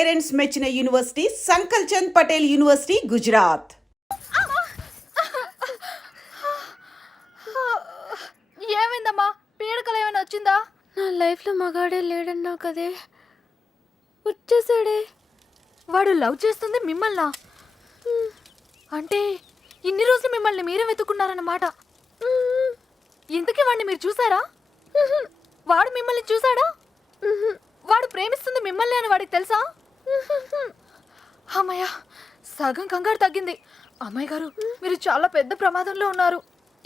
Parents మెచ్చిన university సంకల్ Chand Patel university Gujarat. ఏమైందమ్మా? పీడకలు ఏమైనా వచ్చిందా? నా లైఫ్లో మగాడే లేడన్నావు కదే, వచ్చేసాడే. వాడు లవ్ చేస్తుంది మిమ్మల్నా? అంటే ఇన్ని రోజులు మిమ్మల్ని మీరే వెతుకున్నారన్నమాట. ఇంతకీ వాడిని మీరు చూసారా? వాడు మిమ్మల్ని చూసాడా? వాడు ప్రేమిస్తుంది మిమ్మల్ని అని వాడికి తెలుసా? అమ్మయ్య, సగం కంగారు తగ్గింది. అమ్మాయి గారు, మీరు చాలా పెద్ద ప్రమాదంలో ఉన్నారు.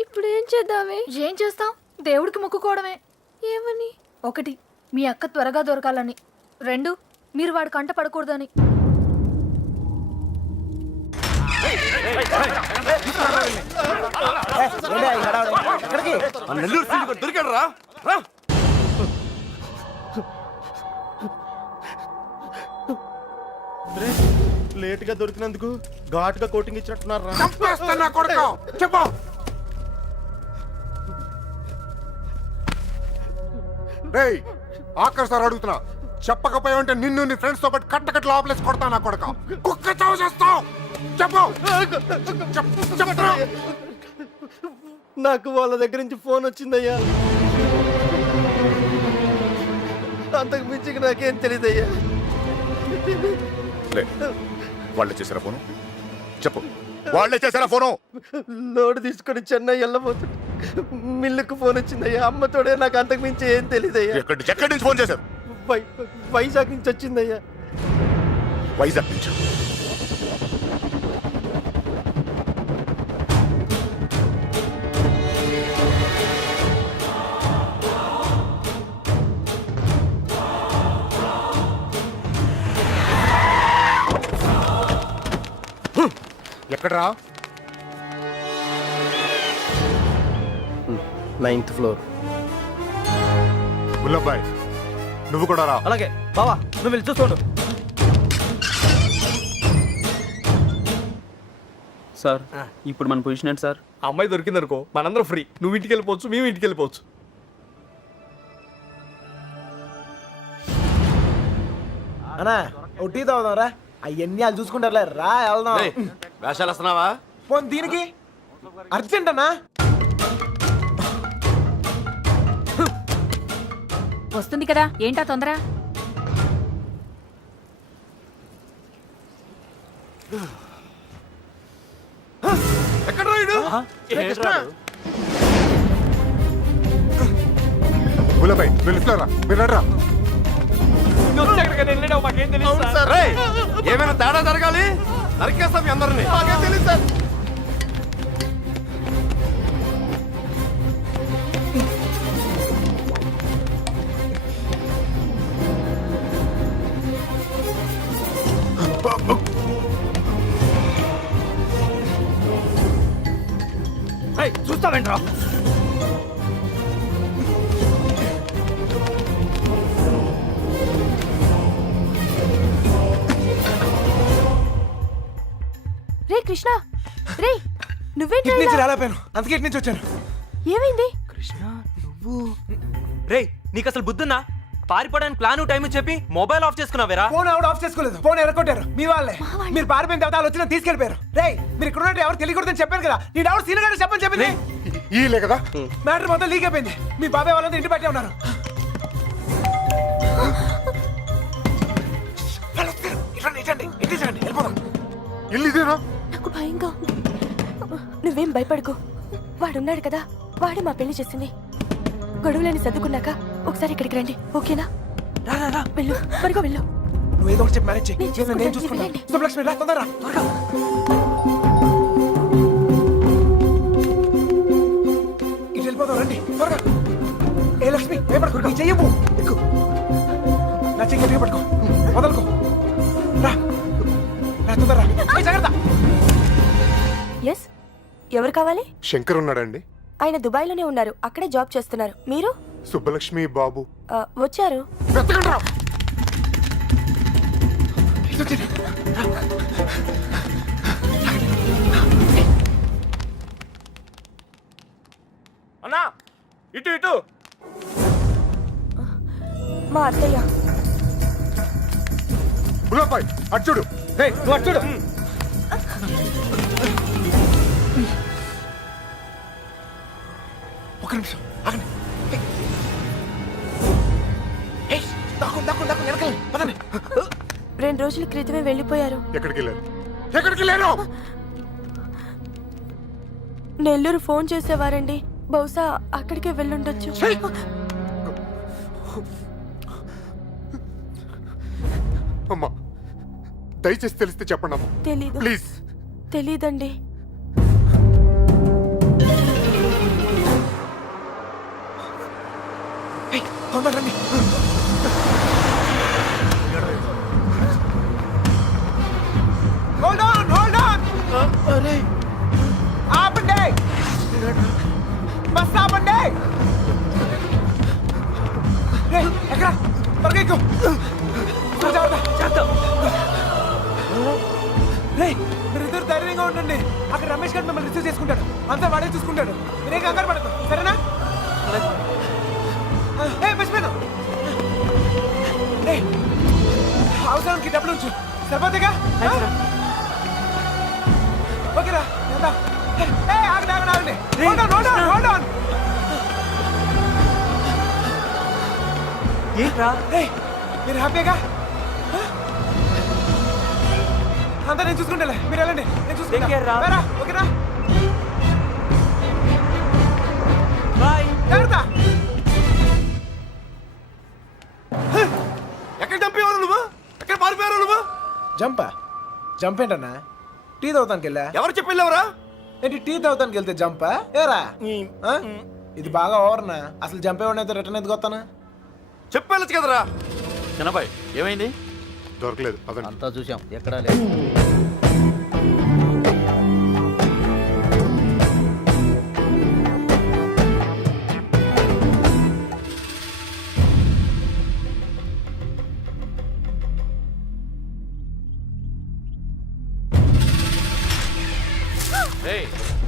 ఇప్పుడు ఏం చేద్దామే? ఏం చేస్తాం? దేవుడికి మొక్కుకోవడమే. ఏమని? 1, మీ అక్క త్వరగా దొరకాలని. 2, మీరు వాడి కంట పడకూడదని. లేట్ గా దొరికినందుకు ఘాటుగా కోటింగ్ ఇచ్చినట్టున్నారు. చెప్పు. రేయ్, ఆఖరి సార్ అడుగుతున్నా, చెప్పకపోయా ఉంటే నిన్ను నీ ఫ్రెండ్స్ తో పాటు కట్టకట్ల ఆపలేసి కొడతా నా కొడక. కుక్క చావు చేస్తావు. చెప్పు. నాకు వాళ్ళ దగ్గర నుంచి ఫోన్ వచ్చిందయ్యా. అంతకు మించి నాకేం తెలియదయ్యా. వాళ్ళే చేశారా ఫోను? చెప్పు, వాళ్ళే చేశారా ఫోను? లోడ్ తీసుకొని చెన్నై వెళ్ళబోతుంది. మిల్లుకు ఫోన్ వచ్చిందయ్యా. అమ్మతోడే, నాకు అంతకు మించి ఏం తెలియదయ్యా. ఎక్కడి నుంచి ఫోన్ చేశారు? వైజాగ్ నుంచి వచ్చిందయ్యా. వైజాగ్ నుంచి? ఎక్కడరా? 9th floor. ముల్లబ్బాయ్, నువ్వు కూడా రా. అలాగే బావా, నువ్వు వెళ్ళి చూసుకోండు. సార్, ఇప్పుడు మన పొజిషన్ ఏంటి సార్? అమ్మాయి దొరికిందనుకో, మనందరం ఫ్రీ. నువ్వు ఇంటికి వెళ్ళిపోవచ్చు, మేము ఇంటికి వెళ్ళిపోవచ్చు. అన్నా టీ తాగుదాం రా. అవన్నీ వాళ్ళు చూసుకుంటారులే, రా వెళ్దాం. వేషాలు వస్తున్నావా? పోనీ దీనికి అర్జెంట్ అన్నా. వస్తుంది కదా, ఏంటా తొందర? ఎక్కడ రాయుడు? ముల్లబ్బాయ్, వెళ్ళిస్తారా? మీరు రా. ఏమైనా తేడా జరగాలి, నరికేస్తాం మీ అందరినీ. తెలియదు సార్. చూస్తావేంట్రా? రే కృష్ణ, రే నువ్వేంటి? ఇటు నుంచి రాలేపోయాను, అందుకే ఇటు నుంచి వచ్చాను. ఏమైంది? కృష్ణ, నువ్వు రే, నీకు అసలు బుద్ధున్నా? పారిపోవడానికి ప్లాన్ టైం చెప్పి మొబైల్ ఆఫ్ చేసుకున్నావేరా? ఫోన్ ఆవిడ ఆఫ్ చేసుకోలేదు, ఫోన్ ఎరగొట్టారు మీ వాళ్ళే. మీరు పారిపోయిన తర్వాత వాళ్ళు వచ్చిన తీసుకెళ్ళిపోయారు. రే, మీరు ఇక్కడ ఉన్నట్టు ఎవరు తెలియకూడదని చెప్పాను కదా. నీ డౌట్ సీనియర్ గారు చెప్పని చెప్పింది. ఈలే కదా మ్యాటర్ మొత్తం లీక్ అయిపోయింది. మీ బాబాయ్ వాళ్ళంతా ఇంటి బయటే ఉన్నారు. ఇల్లు ఇదేనా? నాకు భయంగా ఉంది. నువ్వేం భయపడకు, వాడున్నాడు కదా, వాడే మా పెళ్లి చేసింది. గొడవలని సర్దుకున్నాక ఒకసారి ఇక్కడికి రండి, ఓకేనా? రా రా రా, వెళ్ళు, త్వరగా వెళ్ళు. నువ్వు ఏదో ఒకటి చెప్పి మేనేజ్ నేను చేయి. చూసుకుంటాను, నేను చూసుకుంటాను. వెళ్ళండి. శుభలక్ష్మి, రా తొందరగా, త్వరగా. ఇటు వెళ్ళిపోతాం, రండి త్వరగా. ఏ లక్ష్మి, భయపడకు, నీ చెయ్యవు. ఎక్కు, నా చెయ్యి గట్టిగా పట్టుకో, వదలుకో. రా రా, తొందరగా. జాగ్రత్త. ఎస్, ఎవరు కావాలి? శంకర్ ఉన్నాడండి? ఆయన దుబాయ్లోనే ఉన్నారు, అక్కడే జాబ్ చేస్తున్నారు. మీరు? సుబ్బలక్ష్మి బాబు వచ్చారు. వెతకండి రా. అన్నా, ఇటు ఇటు. మా అత్తయ్య. బుల్లబాయ్ అటు చూడు. రేయ్ నువ్వు అటు చూడు. ఒక నిమిషం ఆగండి. ఏయ్, దాక్కోండి, వెనకాల పదండి. 2 రోజుల క్రితమే వెళ్ళిపోయారు. ఎక్కడికి వెళ్ళారు? ఎక్కడికి వెళ్ళారు? నెల్లూరు ఫోన్ చేసేవారండి. బహుశా అక్కడికే వెళ్ళుండొచ్చు. అమ్మా దయచేసి తెలిస్తే చెప్పండి అమ్మా తెలీదు. ప్లీజ్. తెలీదండి. ఏయ్, తొందరగా రండి. Hold on, hold on. అరే ఆపండి. బస్ ఆపండి. రేయ్, ఎక్కడ? త్వరగా ఎక్కు. రేయ్, మీరిద్దరు ధైర్యంగా ఉండండి. అక్కడ రమేష్ గారు మిమ్మల్ని రిసీవ్ చేసుకుంటాడు. అంతా వాడే చూసుకుంటాడు. మీరే కంగారు పడదు, సరేనా? మర్చిపోయాను. రేయ్, అవసరానికి డబ్బులు ఉంచు. సరిపోతేగా? ఓకేరా, ఎంత? ఆగండి. Hold on. ఏంట్రా? రేయ్, మీరు హ్యాపీగా? అంతా నేను చూసుకుంటాలే, మీరు వెళ్ళండి. నేను Take care రా. చూసుకుంటా. ఓకేనా? బాయ్. జాగ్రత్త. ఎక్కడ చంపేవారు నువ్వు? ఎక్కడ పారిపోయారు నువ్వు? జంప్ ఏంటన్నా? టీ తాగుతానికి వెళ్ళా. ఎవరు చెప్పి వెళ్ళావురా? ఏంటి టీ తాగుతానికి వెళ్తే జంపా? ఏరా ఆ? ఇది బాగా ఓవర్నా. అసలు జంపేవాడినైతే రిటర్న్ ఎందుకు వస్తానా? చెప్పెళ్ళచ్చు కదరా. చిన్నబాయ్ ఏమైంది? దొరకలేదు అదండి. అంతా చూసాం, ఎక్కడా లేదు.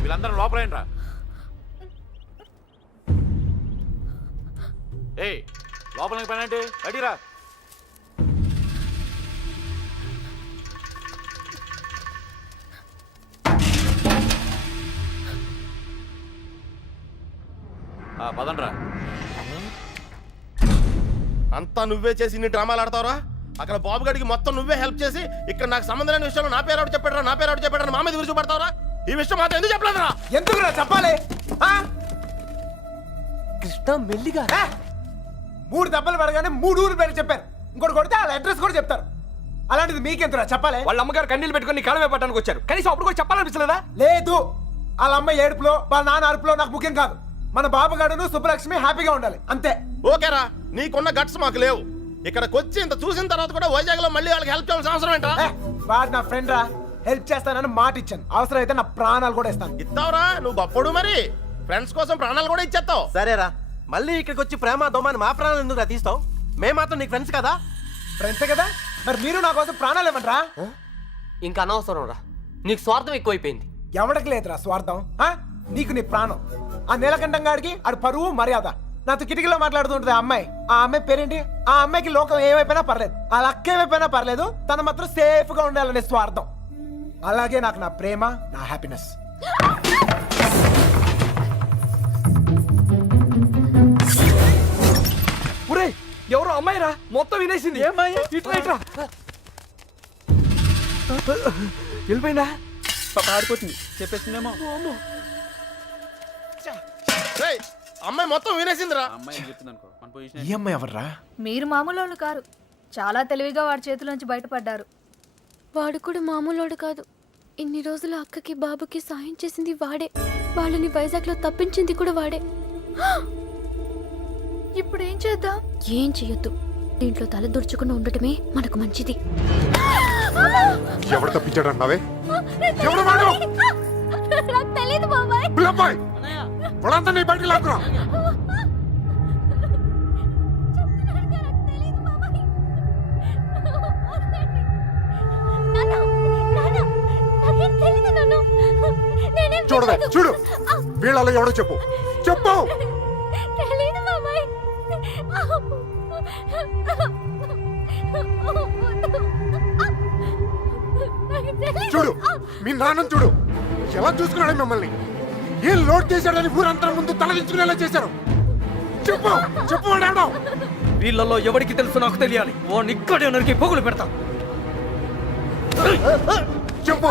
వీళ్ళందరూ లోపలేంట్రా. ఏయ్ లోపలికి పని అంటే అడిరా. పదండ్రా. అంతా నువ్వే చేసి ఇన్ని డ్రామాలు ఆడతావురా? అక్కడ బాబు గడికి మొత్తం నువ్వే హెల్ప్ చేసి ఇక్కడ నాకు సంబంధం లేని విషయంలో నా పేరు చెప్పాడు మా మీద విరుచుపడతావురా? ఈ విషయం మాత్రం ఎందుకు చెప్పలేదురా? ఎందుకురా చెప్పాలి? ఆ? కృష్ణ మెల్లిగా. 3 దెబ్బలు పడగానే 3 ఊరు పేరు చెప్పారు. ఇంకోటి కొడితే వాళ్ళ అడ్రస్ కూడా చెప్తారు. అలాంటిది మీకెంతరా చెప్పాలి? వాళ్ళ అమ్మగారు కన్నీళ్ళు పెట్టుకొని కాలమే పట్టడానికి వచ్చారు. కనీసం అప్పుడు కూడా చెప్పాలనిపించలేదా? లేదు, వాళ్ళ అమ్మ ఏడుపులో వాళ్ళ నాన్న అరుపులో నాకు ముఖ్యం కాదు. మన బాబుగాడును సుబ్బలక్ష్మి హ్యాపీగా ఉండాలి అంతే. ఓకేరా, నీకున్న గట్స్ మాకు లేవు. ఇక్కడికి వచ్చి ఇంత చూసిన తర్వాత కూడా వైజాగ్ లో మళ్ళీ వాళ్ళకి హెల్ప్ చేయాల్సిన అవసరం ఏంటా? వాడు నా ఫ్రెండ్ రా, హెల్ప్ చేస్తానని మాట ఇచ్చాను. అవసరం అయితే నా ప్రాణాలు కూడా ఇస్తాను. ఇస్తావురా? నువ్వు గొప్పడు మరి. ఫ్రెండ్స్ కోసం ప్రాణాలు కూడా ఇచ్చేస్తావు. సరేరా, మళ్ళీ ఇక్కడికి వచ్చి ప్రేమ దోమని మా ప్రాణాలు ఎందుకు తీస్తావు? మేము మాత్రం నీకు ఫ్రెండ్స్ కదా. ఫ్రెండ్స్ కదా, మరి మీరు నా కోసం ప్రాణాలు ఇవ్వండిరా. ఇంకా అనవసరం రా, నీకు స్వార్థం ఎక్కువైపోయింది. ఎవడికి లేదురా స్వార్థం. నీకు నీ ప్రాణం. ఆ నీలకంఠం గాడికి ఆడు పరువు మర్యాద. నాతో కిటికీలో మాట్లాడుతుంటది ఆ అమ్మాయి. ఆ అమ్మాయి పేరేంటి? ఆ అమ్మాయికి లోకం ఏమైపోయినా పర్లేదు, ఆ లక్క ఏమైపోయినా పర్లేదు, తన మాత్రం సేఫ్ గా ఉండాలనే స్వార్థం. అలాగే నాకు నా ప్రేమ, నా హ్యాపీనెస్. ఒరేయ్, ఎవరో అమ్మాయిరా, మొత్తం వినేసింది. ఏమ్మాయి? ఇట్లా వెళ్ళిపోయిందా? ఆడిపోతుంది చెప్పేసిందేమో. రేయ్, అమ్మాయి మొత్తం వినేసిందిరా. అమ్మాయి చెప్తుంది అనుకో మన ఈ పొజిషన్. అమ్మాయి ఎవర్రా? మీరు మామూలు వాళ్ళు కారు. చాలా తెలివిగా వాడి చేతిలోంచి బయటపడ్డారు. వాడు కూడా మామూలోడు కాదు. ఇన్ని రోజులు అక్కకి బాబుకి సాయం చేసింది వాడే. వాళ్ళని వైజాగ్లో తప్పించింది కూడా వాడే. ఇప్పుడు ఏం చేద్దాం? ఏం చెయ్యొద్దు. దీంట్లో తల దుర్చుకుని ఉండటమే మనకు మంచిది. ఎవరు తప్పించాడు అన్నావే? ఎవరు వాడు? నాకు తెలీదు బాబాయ్. బుల్లబాయ్, వాళ్ళంతా నీ బయటికి లాక్కురా. చూడవే, చూడు, వీళ్ళలో ఎవడో చెప్పు. చెప్పు. తెలీదు బాబాయ్. చూడు మీ నాన్న చూడు ఎలా చూసుకున్నాడు మిమ్మల్ని ఏం లోడ్ చేశాడని ఊరంతా ముందు తలదించుకునేలా చేశారు. చెప్పు చెప్పు వాడాడు. వీళ్ళల్లో ఎవరికి తెలుసు నాకు తెలియాలి. ఓ నిక్కడే నరికి పొగులు పెడతా. చెప్పు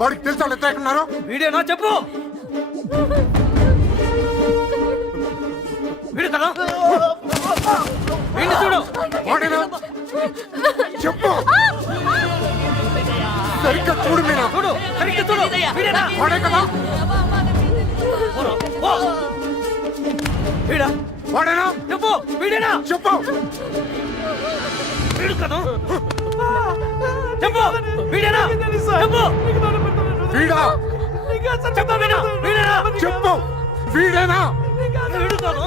వాడికి తెలుసా వాళ్ళు ఎట్లా ఉన్నారు? వీడేనా చెప్పు. వీడు కదా వీడిని చూడు. వాడేనా చెప్పు సరిగ్గా చూడు మీనా. చూడు సరిగ్గా చూడు. వీడేనా? వాడే కదా ఓ. వీడా వాడేనా చెప్పు. వీడేనా? చెప్పు వీడు కదా చెప్పు. వీడేనా? చెప్పు. వీడా చెప్పు వీడా. వీడేనా? చెప్పు వీడేనా వీడు కదా.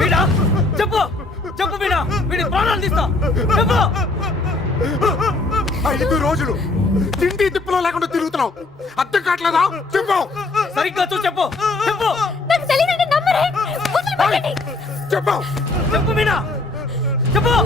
వీడా చెప్పు. చెప్పు వీడా. వీడి ప్రాణాలు తీస్తా. చెప్పు. 5 రోజులు తిండి తిప్పులో లేకుండా తిరుగుతున్నావు. అర్థం కావట్లేదా? చెప్పు సరిగ్గా చూసి చెప్పు. చెప్పు. చెప్పు చెప్పు వీడా. చెప్పు.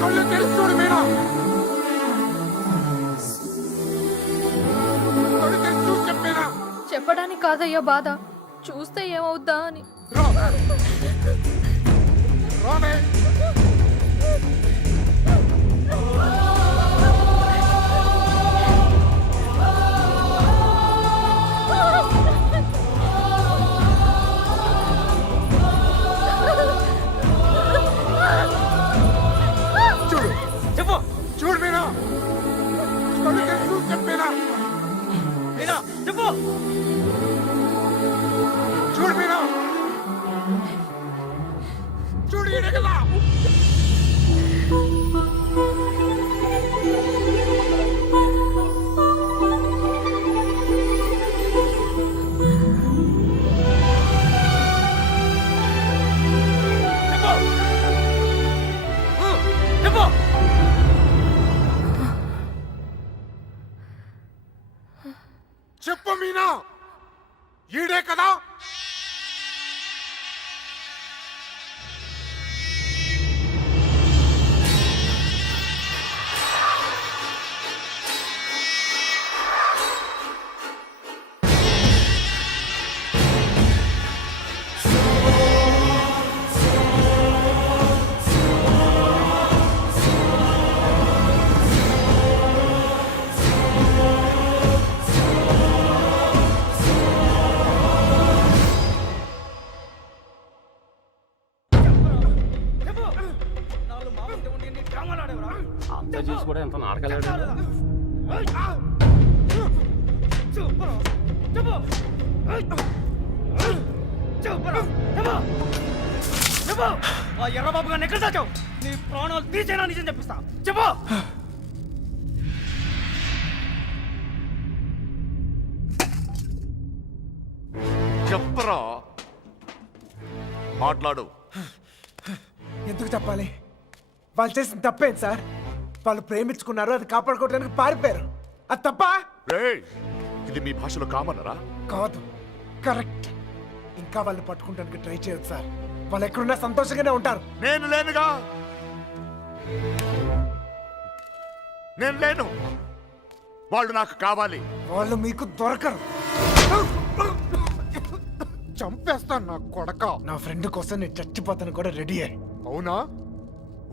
కళ్ళు తెరిచి చూడు మీనా. కళ్ళు తెరిచి చూసి చెప్పేనా. చెప్పడానికి కాదయ్యా బాధ, చూస్తే ఏమవుద్దా అని. రానే చూడు చెప్పు. చూడు మీనా. కళ్ళు తెరిచి చూసి చెప్పేనా. వీడా చెప్పు. చూడు మీనా. చూడు ఈడే కదా. చెప్పు. చెప్పు మీనా. ఈడే కదా. అంతా చూసి కూడా ఎంత నాటకాలు ఎర్రబాబు గారిని ఎక్కడ దాచావు? నీ ప్రాణాలు తీసేనా నిజం చెప్పిస్తా. చెప్పు. చెప్పరా మాట్లాడు. ఎందుకు చెప్పాలి? వాళ్ళు చేసిన తప్పేంటి సార్? వాళ్ళు ప్రేమించుకున్నారు, అది కాపాడుకోవడానికి పారిపోయారు. అది తప్ప ఇది మీ భాషలో కామన్నరా? కాదు, కరెక్ట్. ఇంకా వాళ్ళు పట్టుకుంటానికి ట్రై చేయొచ్చు సార్. వాళ్ళు ఎక్కడున్నా సంతోషంగానే ఉంటారు. నేను లేనుగా. నేను లేను. వాళ్ళు నాకు కావాలి. వాళ్ళు మీకు దొరకరు. చంపేస్తాను నా కొడక. నా ఫ్రెండ్ కోసం నేను చచ్చిపోతాను కూడా రెడీ అయ్యి. అవునా?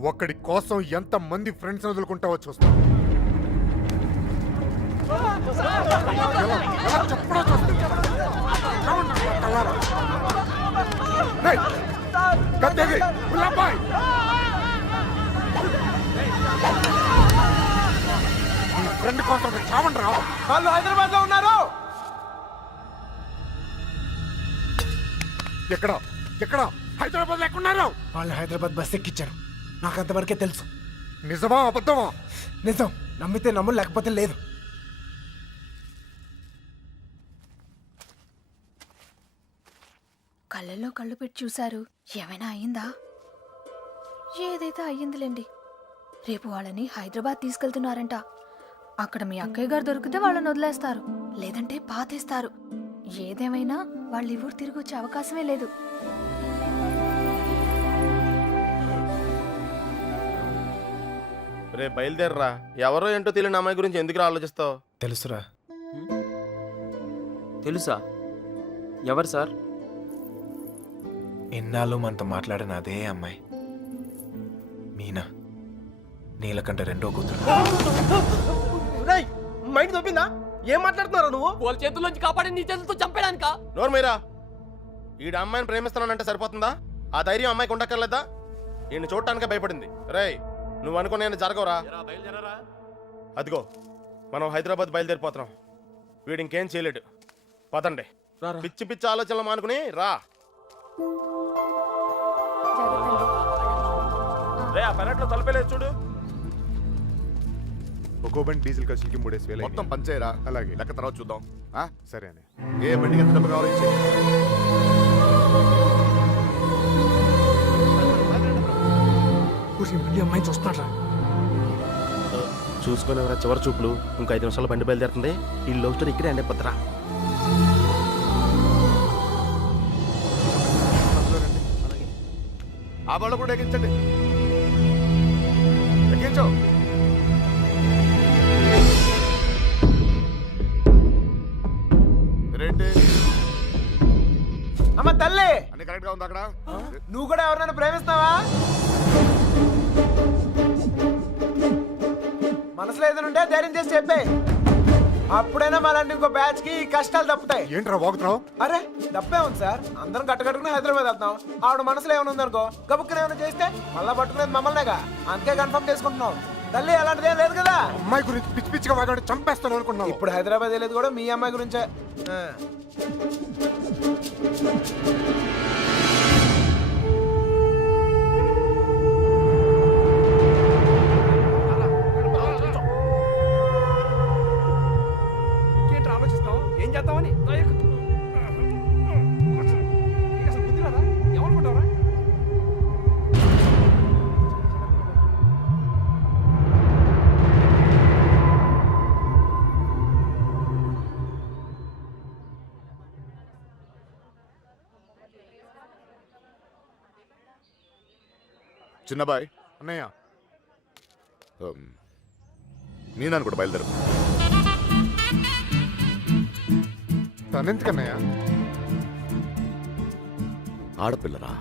ఒకడి కోసం ఎంత మంది ఫ్రెండ్స్ వదులుకుంటావో చూస్తా. చెప్పడా చూస్తా. గద్దెగి ఉల్లాబాయ్. నీ ఫ్రెండ్ కోసం చావండి రా. వాళ్ళు హైదరాబాద్ లో ఉన్నారు. ఎక్కడ ఎక్కడ హైదరాబాద్ లేకున్నారు? వాళ్ళు హైదరాబాద్ బస్ ఎక్కించారు. నాకు అంతవరకే తెలుసు. నిజమా అబద్ధమా? నిజం. నమ్మితే నమ్ము, లేకపోతే లేదు. కళ్ళల్లో కళ్ళు పెట్టి చూశారు. ఏమైనా అయ్యిందా? ఏదైతే అయ్యిందిలేండి. రేపు వాళ్ళని హైదరాబాద్ తీసుకెళ్తున్నారంట. అక్కడ మీ అక్కయ్య గారు దొరికితే వాళ్ళని వదిలేస్తారు, లేదంటే పాతేస్తారు. ఏదేమైనా వాళ్ళు ఈ ఊరు తిరిగి వచ్చే అవకాశమే లేదు. రే బయలుదేరరా. ఎవరో ఏంటో తెలియని అమ్మాయి గురించి ఎందుకు ఆలోచిస్తావు? తెలుసురా. తెలుసా? ఎవరు సార్? ఎన్నాళ్ళు మనతో మాట్లాడిన అదే అమ్మాయి మీనా, నీలకంఠ రెండో కూతురు. మైండ్ దొబ్బిందా? ఏం మాట్లాడుతున్నారా నువ్వు? వాళ్ళ చేతుల్లోంచి కాపాడి నీ చేతులతో చంపేడానికా? నోరు మీరా. ఈడ అమ్మాయిని ప్రేమిస్తున్నానంటే సరిపోతుందా? ఆ ధైర్యం అమ్మాయికి ఉండక్కర్లేదా? ఈయన చూడటానికే భయపడింది. రేయ్, నువ్వు అనుకునే జరగవురా. బయలుదేరా. అదిగో మనం హైదరాబాద్ బయలుదేరిపోతున్నాం. వీడు ఇంకేం చేయలేడు. పదండి. పిచ్చి పిచ్చి ఆలోచనలు మానుకుని రా. రే ఆ పెరట్లో తలపేలేదు చూడు. ఒక్కో బండి డీజిల్ ఖర్చులకి 3,000 మొత్తం పంచేరా. అలాగే లెక్క తర్వాత చూద్దాం. సరే అని. ఏ బండికి ఎంత డబ్బు కావాలో ఇచ్చేయ్. అమ్మాయి చూస్తున్నారా? చూసుకొని ఎవరా చివరి చూపులు. ఇంకో 5 నిమిషాలు బండి బయలుదేరుతుంది. ఈ లవ్ స్టోరీ ఇక్కడే అండి పత్రా. ఆ వాళ్ళు కూడా ఎక్కించండి. ఎక్కించు. రేంటి అమ్మ తల్లి, అన్ని కరెక్ట్ గా ఉంది అక్కడ. నువ్వు కూడా ఎవరినైనా ప్రేమిస్తావా? మనసులో ఏదైనా ఉంటే ధైర్యం చేసి చెప్పే. అప్పుడైనా మళ్ళీ ఇంకో బ్యాచ్ కి ఈ కష్టాలు తప్పుతాయి. ఏంట్రా వాగుతున్నావు? అరే తప్పే ఉంది సార్. అందరం కట్టకట్టుకుని హైదరాబాద్ వెళ్తాం. ఆవిడ మనసులో ఏమైనా ఉందనుకో, గబుక్కున ఏమైనా చేస్తే మళ్ళా పట్టుకునేది మమ్మల్నేగా. అందుకే కన్ఫర్మ్ చేసుకుంటున్నాం. తల్లి అలాంటిదేం లేదు కదా. అమ్మాయి గురించి పిచ్చి పిచ్చిగా వాగాడు, చంపేస్తాను అనుకున్నావు. ఇప్పుడు హైదరాబాద్ వెళ్ళేది కూడా మీ అమ్మాయి గురించే. ఆలోచిస్తావు ఏం చేద్దామని? ఎవరుకుంటావరా? చిన్నబాయ్ అన్నయ్య, నేను కూడా బయలుదేరు. తనెందుకన్నయ్య? ఆడపిల్లరా,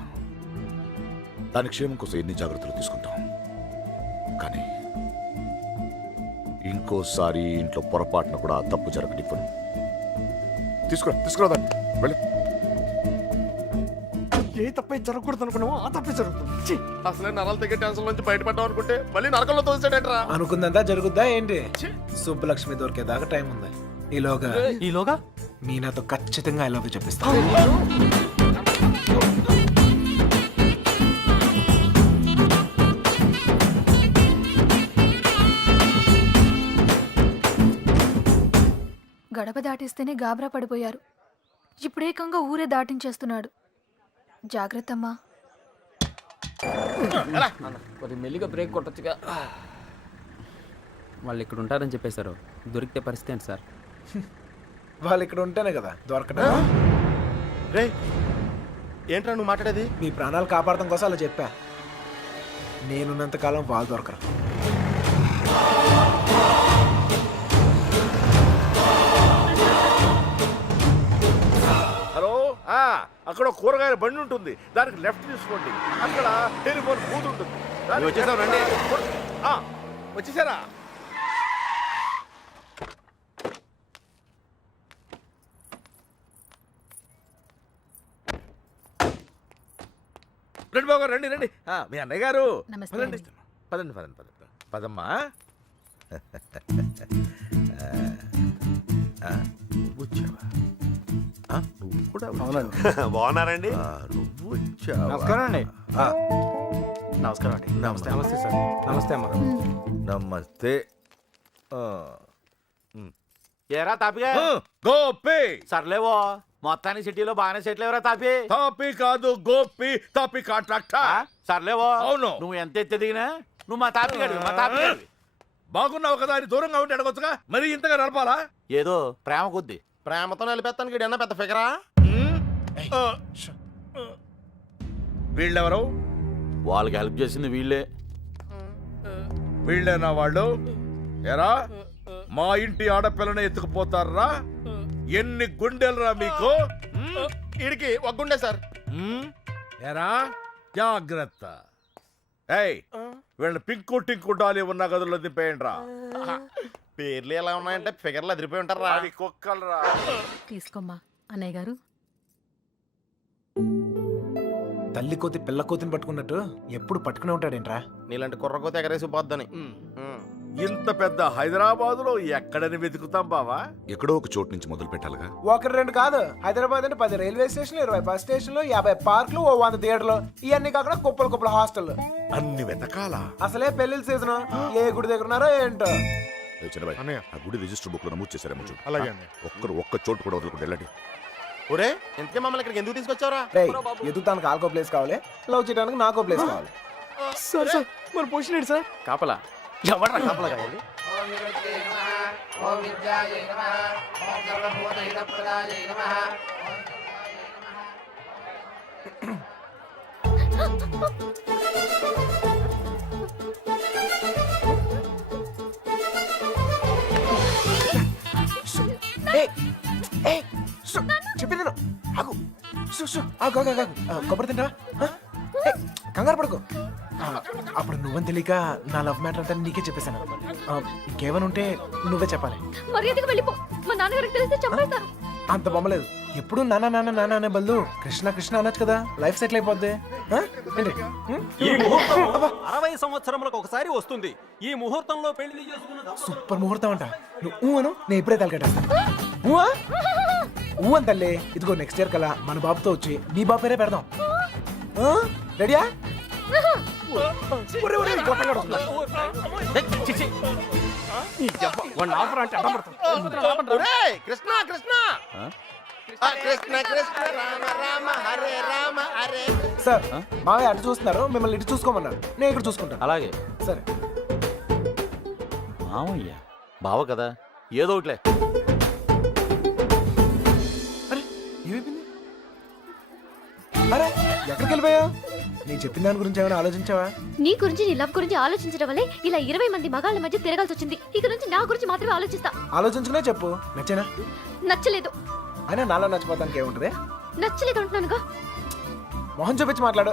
దాని క్షేమం కోసం ఎన్ని జాగ్రత్తలు తీసుకుంటాం. కానీ ఇంకోసారి ఇంట్లో పొరపాటున కూడా ఆ తప్పు జరగనివ్వను. తీసుకురా దాన్ని. వెళ్ళు. ఏ తప్పే జరగకూడదు అనుకున్నావో ఆ తప్పే జరుగుతుంది. అసలే నరాలు తగ్గే టెన్షన్ నుంచి బయటపడ్డాం అనుకుంటే మళ్ళీ నరకంలో తోసాడేట్రా. అనుకుందంతా జరుగుద్దా ఏంటి? సుబ్బలక్ష్మి దొరికేదాకా టైం ఉంది. ఈలోగా మీనాతో ఖచ్చితంగా ఐ లవ్ యూ చెప్పిస్తా. గడప దాటిస్తేనే గాబరా పడిపోయారు. ఇప్పుడేకంగా ఊరే దాటించేస్తున్నాడు. జాగ్రత్తమ్మా. కొద్ది మెల్లిగా బ్రేక్ కొట్టొచ్చుగా. వాళ్ళు ఇక్కడ ఉంటారని చెప్పేశారు. దొరికితే పరిస్థితి ఏంటి సార్? వాళ్ళు ఇక్కడ ఉంటేనే కదా దొరకడం. రే ఏంట్రా నువ్వు మాట్లాడేది? మీ ప్రాణాలు కాపాడటం కోసం అలా చెప్పా. నేనున్నంతకాలం వాళ్ళు దొరకరు. హలో, అక్కడ కూరగాయల బండి ఉంటుంది, దానికి లెఫ్ట్ తీసుకోండి. అక్కడ టెలిఫోన్ బూత్ ఉంటుంది. వచ్చేసావు రండి. వచ్చేసారా? రండి బాబు రండి రండి. మీ అన్నయ్య గారు నమస్తే పదండి అండి. పదండి పదండి పదండి పదమ్మా. వచ్చావా? నువ్వు కూడా బాగున్నారండి? నువ్వు వచ్చావా? నమస్కారం అండి. నమస్కారం అండి నమస్తే సార్ నమస్తే అమ్మా నమస్తే ఏరా తాపిగా గోపి సర్లేవో మొత్తానికి సిటీలో బాగానే సెటిల్ ఎవరా తాపి తాపి కాదు గోపి తాపి కాంట్రాక్టర్ సర్లేవో అవును. నువ్వు ఎంత ఎత్తి దిగినా నువ్వు మా తాపి గడివి మా తాపి గడివి బాగున్నావు కదా అని దూరంగా ఉంటే అడగొచ్చుగా మరి ఇంతగా నడపాలా ఏదో ప్రేమ కొద్ది ప్రేమతో నిలిపేస్తానికి ఈడన్నా పెద్ద ఫిగరా వీళ్ళెవరు? వాళ్ళకి హెల్ప్ చేసింది వీళ్ళే వీళ్ళేనా వాళ్ళు? ఎరా మా ఇంటి ఆడపిల్లని ఎత్తుకుపోతారా? ఎన్ని గుండెలరా మీకు? ఈడికి ఒగ్గుండే సార్. ఎరా జాగ్రత్త. ఏయ్ వీళ్ళ పింకు టింకు డాలి ఉన్న గదుల్లో దింపేయండి రా. పేర్లు ఎలా ఉన్నాయంటే ఫిగర్లు అదిరిపోయి ఉంటారా? అది కుక్కలరా. తీసుకోమ్మా అన్నయ్య గారు. తల్లి కోతి పిల్ల కోతిని పట్టుకున్నట్టు ఎప్పుడు పట్టుకునే ఉంటాడేంట్రా? నీలాంటి కుర్రకోత ఎగరేసి పోద్దని. ఇంత పెద్ద హైదరాబాద్ లో ఎక్కడని వెతుకుతాం బావా? ఎక్కడో ఒక చోటు నుంచి మొదలు పెట్టాలిగా. ఒకటి రెండు కాదు, హైదరాబాద్ అంటే 10 రైల్వే స్టేషన్లు, 20 బస్ స్టేషన్లు, 50 పార్కులు, 100 థియేటర్లు, ఇవన్నీ కాకుండా కుప్పలు హాస్టల్. అన్ని వెతకాలా? అసలే పెళ్లిళ్ళ సీజన్, ఏ గుడి దగ్గర ఉన్నారో ఏంటో. ఆ గుడి రిజిస్టర్ బుక్ లో నమోదు చేశారేమో చూడు. అలాగే ఒక్క చోటు కూడా వదలకుండా వెళ్ళండి. ఒరే ఇంతకే మమ్మల్ని ఇక్కడికి ఎందుకు తీసుకొచ్చావరా? రేయ్ ఎదుగుతానికి ఆల్కో ప్లేస్ కావాలి, లవ్ చేయడానికి నాకో ప్లేస్ కావాలి. సార్ సార్ మన పొజిషన్ ఏంటి సార్? కాపలా ఎవడరా కాపలా కావాలి చెప్పింది ఆగు. ఆగు ఆగు ఆగు. కొబ్బరి తింటా కంగారు పడుకో. అప్పుడు నువ్వని తెలియక నా లవ్ మ్యాటర్ అంతా నీకే చెప్పేశాను. ఇంకేమైనా ఉంటే నువ్వే చెప్పాలి. మర్యాదగా వెళ్ళిపో. మా నాన్నగారికి తెలిస్తే చంపేస్తారు. అంత బొమ్మలేదు. ఎప్పుడు నాన్న నాన్న నాన్న అనే బదులు కృష్ణ కృష్ణ అనొచ్చు కదా, లైఫ్ సెటిల్ అయిపోద్ది. ఏంటి? ఈ ముహూర్తం 60 సంవత్సరములకు ఒకసారి వస్తుంది. ఈ ముహూర్తంలో పెళ్లి చేసుకున్న సూపర్ ముహూర్తం అంట. నువ్వు అను, నేను ఇప్పుడే తలకట్టేస్తాను. ఊ అని తల్లి. ఇదిగో నెక్స్ట్ ఇయర్ కల్లా మన బాబుతో వచ్చి నీ బాబు పేరే పెడదాం. రెడీయా? ఒరేయ్, కృష్ణ కృష్ణ కృష్ణ కృష్ణ రామ రామ హరే రామ హరే. సార్ మావయ్య అటు చూస్తున్నారు, మిమ్మల్ని ఇటు చూసుకోమన్నారు. నేను ఇక్కడ చూసుకుంటాను. అలాగే సరే. మామయ్య బావ కదా, ఏదో ఒకటిలే. అరే ఏమైపోయింది? అరే ఎక్కడికి వెళ్ళిపోయావు? నేను చెప్పిన దాని గురించి ఏమైనా ఆలోచించావా? నీ గురించి నీ లవ్ గురించి ఆలోచించడం వల్లే ఇలా 20 మంది మగాళ్ళ మధ్య తిరగాల్సి వచ్చింది. ఇక నుంచి నా గురించి మాత్రమే ఆలోచిస్తా. ఆలోచించుకునే చెప్పు. నచ్చేనా? నచ్చలేదు. అయినా నాలో నచ్చిపోతానికి ఏముంటది? నచ్చలేదు అంటున్నానుగా. మొహం చూపించి మాట్లాడు.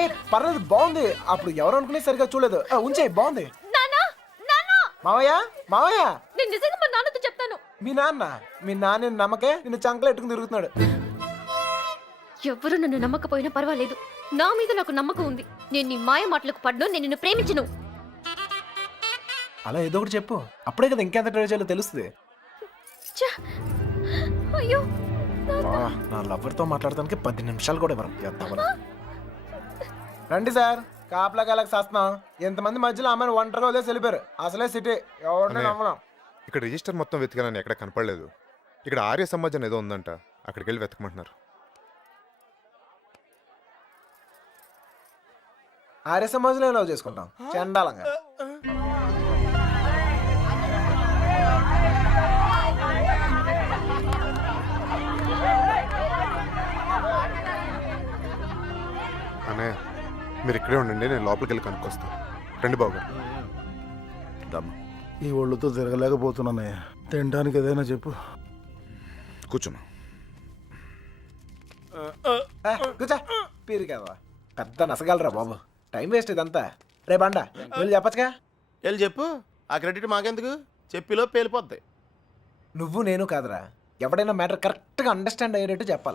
ఏ పర్లేదు, బాగుంది. అప్పుడు ఎవరు అనుకునే సరిగా చూడలేదు. ఉంచే బాగుంది. నాన్నా నాన్నా మావయ్య మావయ్య, నేను నిజంగా మా నాన్నతో చెప్తాను. మీ నాన్న నమ్మకే నిన్ను చంకలు ఎట్టుకుని తిరుగుతున్నాడు. ఎవ్వరు నన్ను నమ్మకపోయినా పర్వాలేదు, నా మీద నాకు నమ్మకం ఉంది. నేను నీ మాయ మాటలకు పడ్ను. నేను నిన్ను ప్రేమించను. అలా ఏదో ఒకటి చెప్పు, అప్పుడే కదా ఇంకెంత ట్రై చేయాలో తెలుస్తుంది. ఛ! అయ్యో నా లవర్తో మాట్లాడటానికి 10 నిమిషాలు కూడా ఇవ్వరు. రండి సార్, కాపలా కాలకు చేస్తున్నాం. ఎంతమంది మధ్యలో అమ్మాయిని ఒంటరిగా వదిలేసి వెళ్ళిపోయారు. అసలే సిటీ ఎవరిని నమ్మడం. ఇక్కడ రిజిస్టర్ మొత్తం వెతికానని ఎక్కడ కనపడలేదు. ఇక్కడ ఆర్య సమాజం ఏదో ఉందంట, అక్కడికి వెళ్ళి వెతకమంటున్నారు. ఆర్య సమాజంలో లవ్ చేసుకుంటాం చండాలంగా. అన్నయ్య మీరు ఇక్కడే ఉండండి, నేను లోపలికి వెళ్ళి కనుక్కొస్తాను. రండి బాబు గారు. ఈ ఒళ్ళుతో తిరగలేకపోతున్నానయ్యా. తినడానికి ఏదైనా చెప్పు. కూర్చోమా. కూర్చో. పీరు కదా పెద్ద నసగలరా బాబు. టైం వేస్ట్ ఇదంతా. రే బండ వెళ్ళి చెప్పచ్చుగా. వెళ్ళి చెప్పు. ఆ క్రెడిట్ మాకెందుకు? చెప్పిలో పేలిపోద్ది. నువ్వు నేను కాదురా, ఎవడైనా మ్యాటర్ కరెక్ట్గా అండర్స్టాండ్ అయ్యేటట్టు చెప్పాలి.